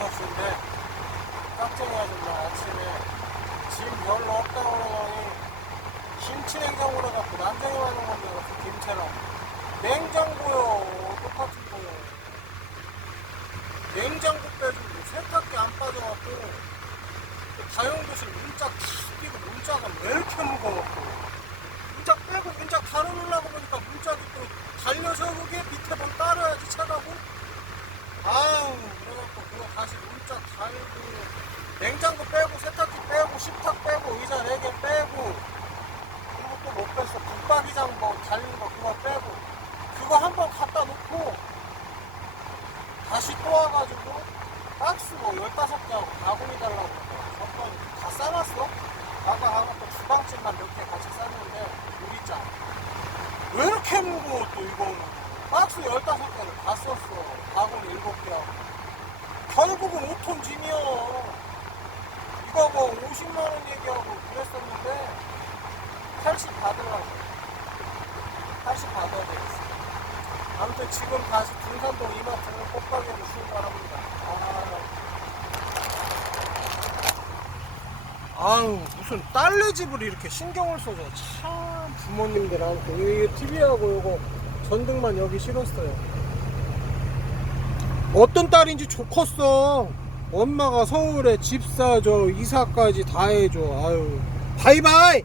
탑승인데 깜짝이 아줌마 아침에. 짐 별로 없다고 그러더니 김치냉장고 올라갖고 난장이 많은 건데 그 김치랑 냉장고요. 똑같은 거요. 냉장고 빼주고 세탁기 안 빠져갖고 그 다용도실 문짝 다 끼고 문짝은 왜 이렇게 무거웠고. 문짝 빼고 문짝 다루려고 보니까 문짝이 또 달려서 그게 밑에 뭘 따라야지 차가고. 냉장고 빼고 세탁기 빼고 식탁 빼고 의자 4개 빼고 그리고 또 못 뺐어? 붙박이장 뭐 달린 거 그거 빼고 그거 한 번 갖다 놓고 다시 또 와가지고 박스 뭐 15개하고 바구니 달라고 줬더니 다 싸놨어? 아까 하고 또 주방집만 몇 개 같이 쌌는데 우리장 왜 이렇게 무거워 또 이거는? 박스 15개를 다 썼어. 바구니 7개하고. 결국은 5톤 짐이 요 이거 뭐 50만 원 얘기하고 그랬었는데 80 받으려고. 80 받아야 되겠어. 아무튼 지금 다시 중산동 이마트는 꽃가게로 출발합니다. 아, 아유 무슨 딸네 집을 이렇게 신경을 써줘 참 부모님들한테 이 TV하고 요거 전등만 여기 실었어요. 어떤 딸인지 좋겠어 엄마가 서울에 집 사줘 이사까지 다 해줘. 아유 바이바이